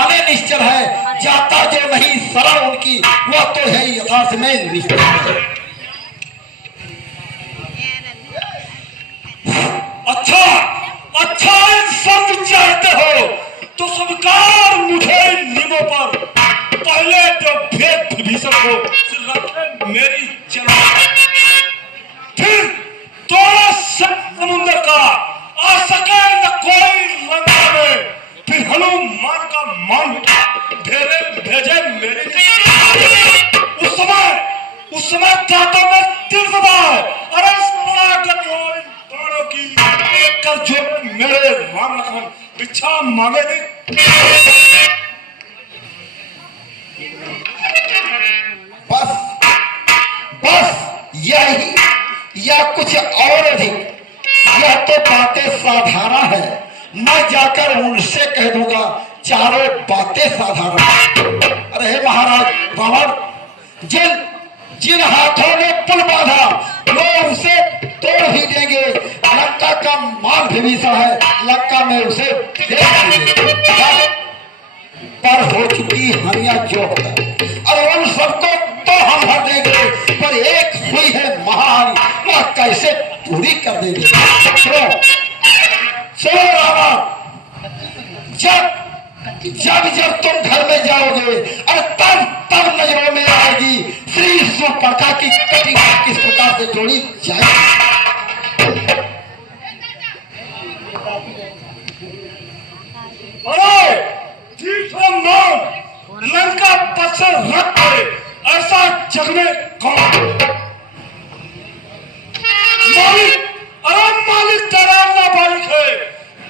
माने निश्चल है, जाता जो नहीं शरण उनकी वह तो है यथार्थ में निश्चल है। अच्छा अच्छा संत चाहते हो तो स्वीकार मुझे निमो पर। पहले तो भेद विभीषण को रखे मेरी चला, फिर तोड़ा समुद्र का आ सके न कोई लंका में, फिर हनुमान का मान भेजे भेजे मेरे। उस समय जाता मैं तीर्थ बार, अरे प्राणों की कर जो मेरे राम लखन भिक्षा मांगे नहीं। बस बस यही या कुछ और अधिक, यह तो बातें साधारण है। मैं जाकर उनसे कह दूंगा चारों बातें साधारण। अरे महाराज रावण, जिन हाथों ने पुल बांधा वो उसे तोड़ ही देंगे। लंका का माल विभीषण है, लंका में उसे दे देंगे। पर हो चुकी हानियां जो होता और उन सबको तो हम भर देंगे, पर एक हुई है महाहानि, वह कैसे पूरी कर देंगे। सुनो रावण, जब तुम घर में जाओगे और तब नजरों में आएगी श्री सुपर्णा की कटिंग किस प्रकार से जोड़ी जाएगी। लंका पत्थर रख करे ऐसा जग में कौन? मालिक, अरे मालिक तेरा नाबालिग है,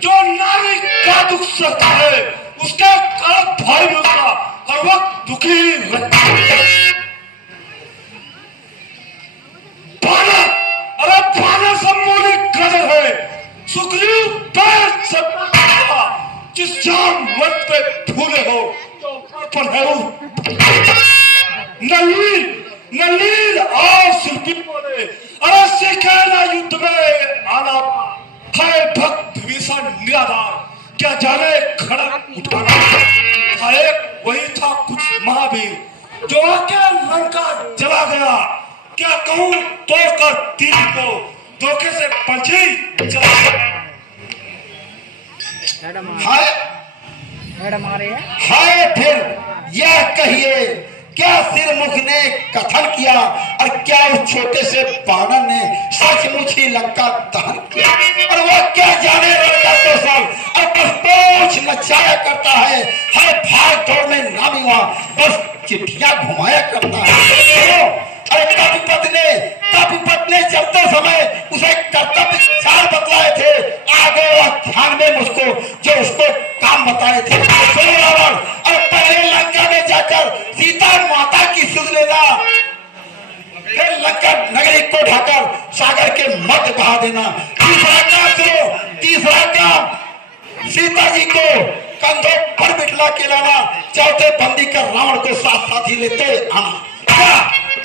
जो नारी का दुख सहता है उसके कारण भाई भी उसका हर वक्त दुखी रहता है। बानर, अरे बानर सम्मोली गदर है, सुग्रीव पैर सकता जिस जाम मन पे फूले हो पर है नलील और शिल्पी बोले, अरे सीखे ना युद्ध में आना है भक्त विभीषण निराधार, क्या जाने खड़ा उठाना है। वही था कुछ महावीर जो आके लंका जला गया, क्या कहूं तोड़कर तीर को धोखे से पंछी चला। हाय फिर यह कहिए क्या सिरमुख ने कथन किया और क्या उस छोटे से बानर ने सचमुच ही लंका दहन किया। और वह क्या जाने लड़का तो सब और बस पोंछ नचाया करता है, हर भाग दौड़ में नामी हुआ बस चिट्ठियां घुमाया करता है। अरे कपिपत ने चलते समय उसे कर्तव्य चार बतलाए थे, आगे वह ध्यान में मुझको जो उसको काम बताए थे। और पहले लंका में जाकर सीता माता की सुध लेना, फिर लंका नगरी को ढाकर सागर के मध्य बहा देना। तीसरा काम सीता जी को कंधों पर बिठला के लाना, चौथे बंदी कर रावण को साथ साथ ही लेते आना।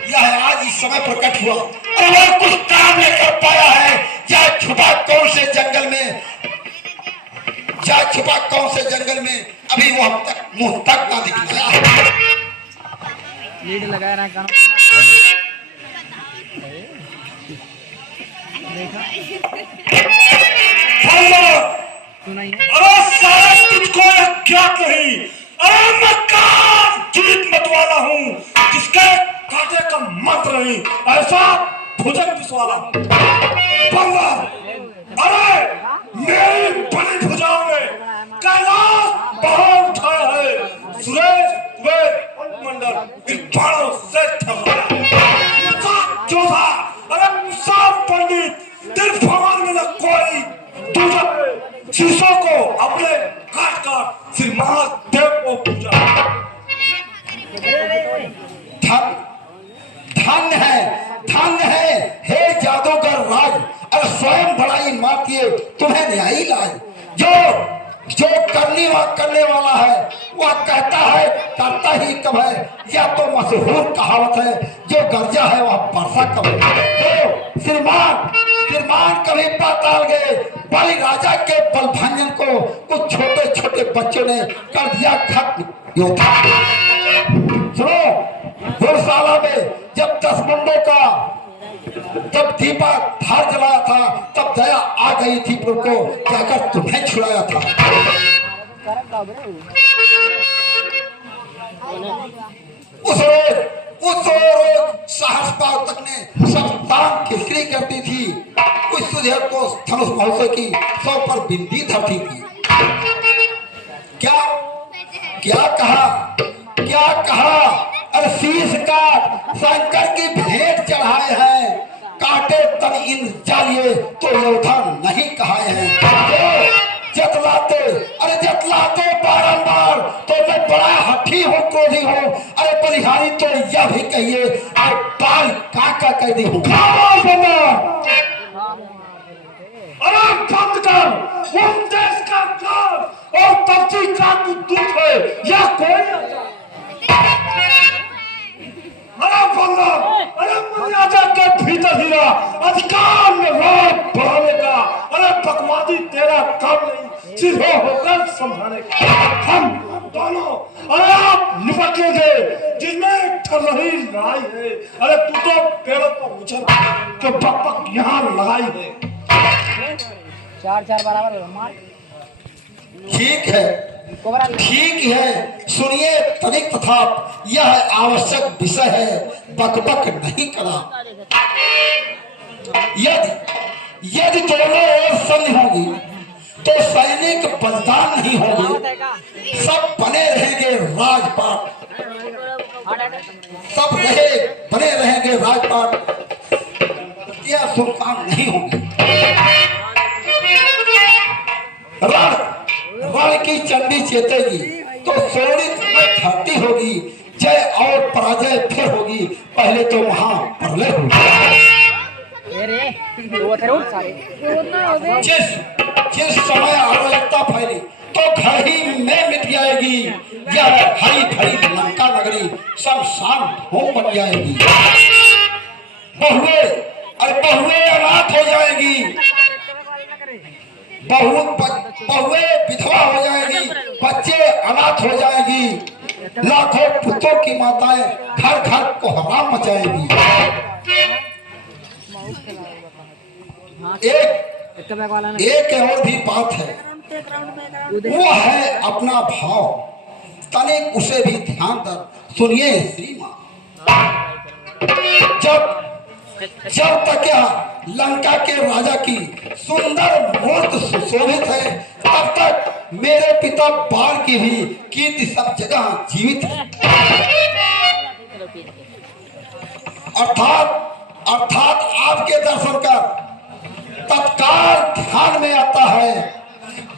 यह आज इस समय प्रकट हुआ और वह कुछ काम नहीं कर पाया है। जा छुपा कौन से जंगल में अभी वो अब तक मुंह तक ना दिखलाया। लीड लगा रहा है अरे सारा तुझको ज्ञात नहीं, अरे मैं काम जीत मत वाला हूँ जिसके काटे का मंत्र नहीं, ऐसा भुजंग विश्वाला बंगा। अरे मेरी बड़ी भुजाओं में कैलाश पहाड़ उठाया है, सुरेश मंडल इन पहाड़ों से चौथा। अरे सब पंडित दिल भगवान में न कोई दूसरा शीशों को अपने काट काट श्री महादेव को पूजा। धन्य है हे जादूगर राज, और स्वयं बड़ाई मारती है तुम्हें न्यायी लाज। जो करने वाला है वह कहता है करता ही कब है, यह तो मशहूर कहावत है, जो गर्जा है वह बरसा कब है। तो श्रीमान कभी पाताल गए, बलि राजा के बल भंजन को कुछ छोटे छोटे बच्चों ने कर दिया खत्म योद्धा। सुनो, घुड़शाला में जब 10 मुंडों का जब दीपक धार जलाया था, तब दया आ गई थी प्रभु को, जाकर तुम्हें छुड़ाया था। उस रोज सहस पावतक ने सब तान खिचड़ी करती थी। कुछ सुधेर को धनुष महोत्सव की 100 पर बिंदी धरती की। क्या क्या कहा, क्या कहा? अरे शीश काट शंकर की भेंट चढ़ाए हैं, काटे तन इन जालिए तो योद्धा नहीं कहाए हैं। तो जतलाते, अरे जतलाते बारंबार तो मैं बड़ा हठी हूँ, क्रोधी हूँ। अरे बलिहारी तो यह भी कहिए, और बाल काका कह दी हूँ। अरे बंद कर, उन देश का काम और तर्जी का दुख है या कोई? अरे बंदा, अरे मर्यादा के भीतर हीरा अधिकार में रात बढ़ाने का। अरे बकवादी तेरा काम नहीं, सीधे होकर संभालने का। हम दोनों अरे आप निपटेंगे जिसमें ठर रही लड़ाई है। अरे तू तो पेड़ों पर उछल के बक यहाँ लगाई है। 4-4 बराबर मार। ठीक है, ठीक है, सुनिए तनिक तथा यह आवश्यक विषय है, बकबक नहीं करा। यदि दोनों ओर संधि होगी तो सैनिक बलिदान नहीं होंगे, सब बने रहेंगे राजपाट, सब बने रहेंगे राजपाट, यह सुल्तान नहीं होंगे। रण की चंडी चेतेगी तो शोणित में धरती होगी, जय और पराजय फिर होगी, पहले तो वहां प्रलय होगी। जिस समय अराजकता फैली तो घर ही में मिट जाएगी, यह हरी भरी लंका नगरी सब शांत हो बन जाएगी। बहुए अनाथ हो जाएगी, बहुए विधवा हो जाएगी, बच्चे अनाथ हो जाएगी, लाखों पुत्रों की माताएं घर घर को हराम मचाएगी। एक और भी बात है, वो है अपना भाव, तनिक उसे भी ध्यान दर सुनिए श्रीमान। जब तक यह लंका के राजा की सुंदर मूर्ति सुशोभित है, तब तक मेरे पिता बाल की भी कीर्ति सब जगह जीवित है। अर्थात आपके दर्शन कर तत्काल ध्यान में आता है,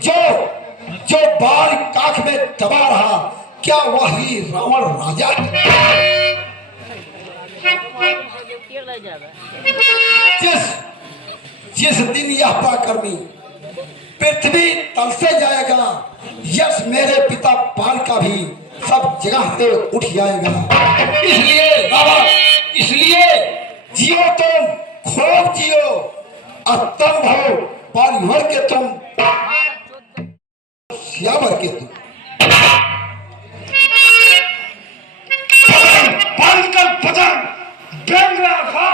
जो बाल काख में दबा रहा, क्या वही रावण राजा है? जिस दिन यह पराक्रमी पृथ्वी तल से जाएगा, यश मेरे पिता बाल का भी सब जगह से उठ जाएगा। इसलिए जियो तुम, खूब जियो, अस्तंभ हो पारिवार के तुम, श्यावर के तुम। बंद कर बदन, बेंगला खा,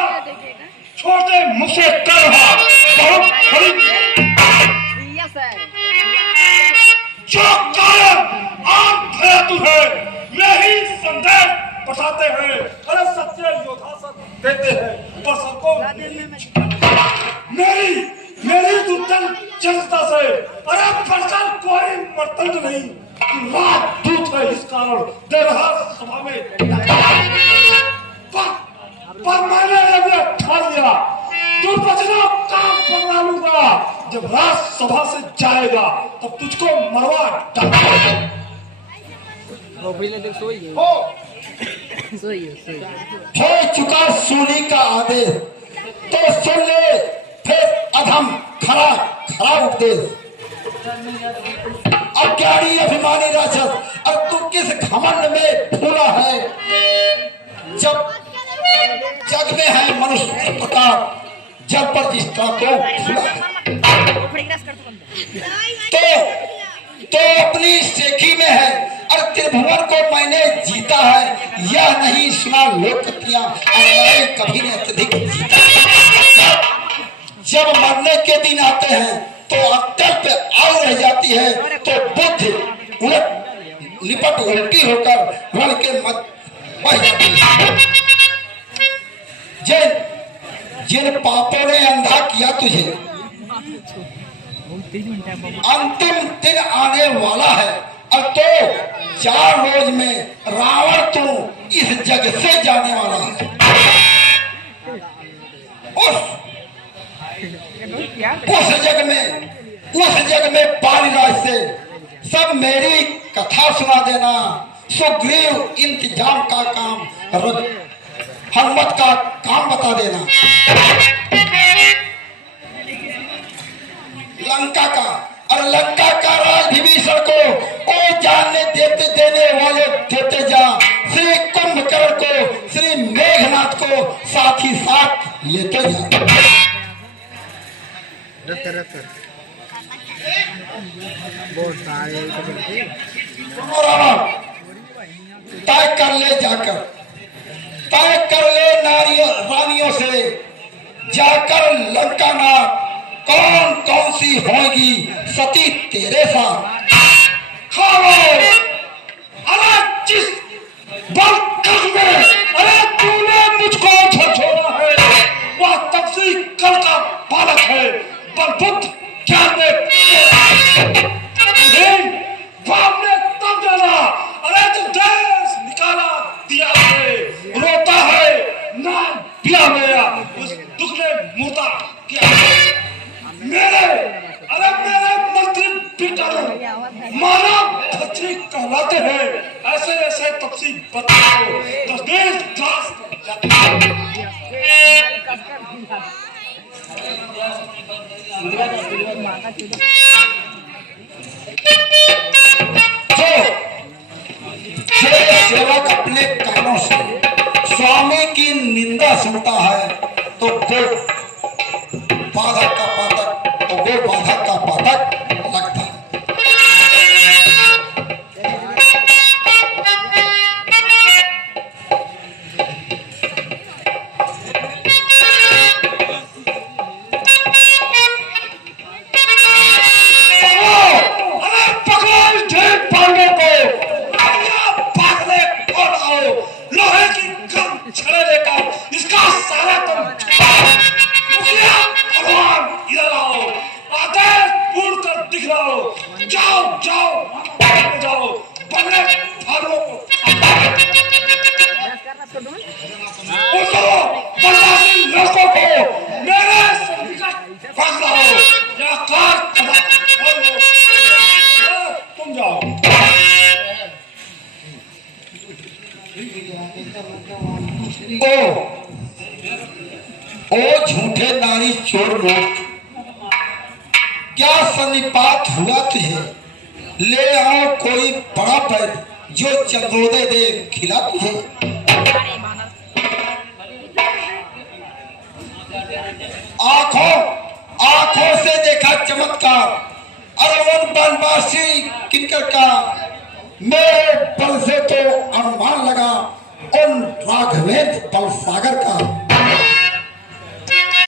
छोटे मुंह से कर रहा, बहुत बड़ी जो कारण आप भया तुझे यही संदेश बताते हैं। अरे सच्चे योद्धा सब देते हैं, पर सबको मेरी दुर्दन जनता से अरे बढ़कर कोई मर्तब नहीं, रात दूत है इस कारण दे रहा सभा में। पर मैंने जब ठान लिया तो बचना काम करवा लूंगा, जब राज सभा से जाएगा तब तुझको मरवा डालूंगा। हो चुका सूली का आदेश तो सुन ले, फिर अधम खरा उपदेश। अज्ञानी अभिमानी राक्षस, अब तू किस घमंड में फूला है? जग में है मनुष्य प्रकार, जब पर जिस तरह को फूला है। तो तो अपनी सेखी में है और त्रिभुवन को मैंने जीता है। यह नहीं सुना लोकतियां कभी ने अत्यधिक जीता। जब मरने के दिन आते हैं तो अक्कल पे आग रह जाती है, तो बुद्धि उलट लिपट उल्टी होकर रण के मत बह जाती है। जिन पापों ने अंधा किया तुझे, अंतिम दिन आने वाला है। और तो 4 रोज में रावण तू इस जग से जाने वाला है। उस जग में पालीराज से सब मेरी कथा सुना देना। सुग्रीव इंतजाम का काम, हनुमत का काम बता देना। लंका का और लंका का राज विभीषण को ओ जानने देने वाले देते जा। श्री कुंभकर्ण को, श्री मेघनाथ को साथ ही साथ लेते जा। तय कर ले जाकर, तय कर ले रानियों से जाकर लंका नाथ कौन कौन सी होगी सती तेरे साथ। अरे जिस बलकत में अरे तूने मुझको झकझोरा है, वह तब से कल का बालक है। बलबुद्ध ज्ञान में बाप ने तब जाना। अरे तू देश निकाला दिया है, रोता है ना पिया मेरा, उस दुख ने मुर्दा किया है। मेरे मंत्री पिटर मानव खत्री कहलाते हैं। ऐसे ऐसे तफसील बताओ तो देश त्रास सेवक अपने कानों से स्वामी की निंदा सुनता है तो वो बाधक का पाठक, तो वो बाधक का पाठक लगता है। ओ झूठे नारी चोर लोग, क्या सन्निपात हुआ तुझे? ले आओ कोई बड़ा पैर जो चंदोदे दे खिला तुझे। आंखों से देखा चमत्कार, अरे उन बनवासी किनकर का मेरे बल से तो अनुमान लगा उन राघवेंद्र बल सागर का।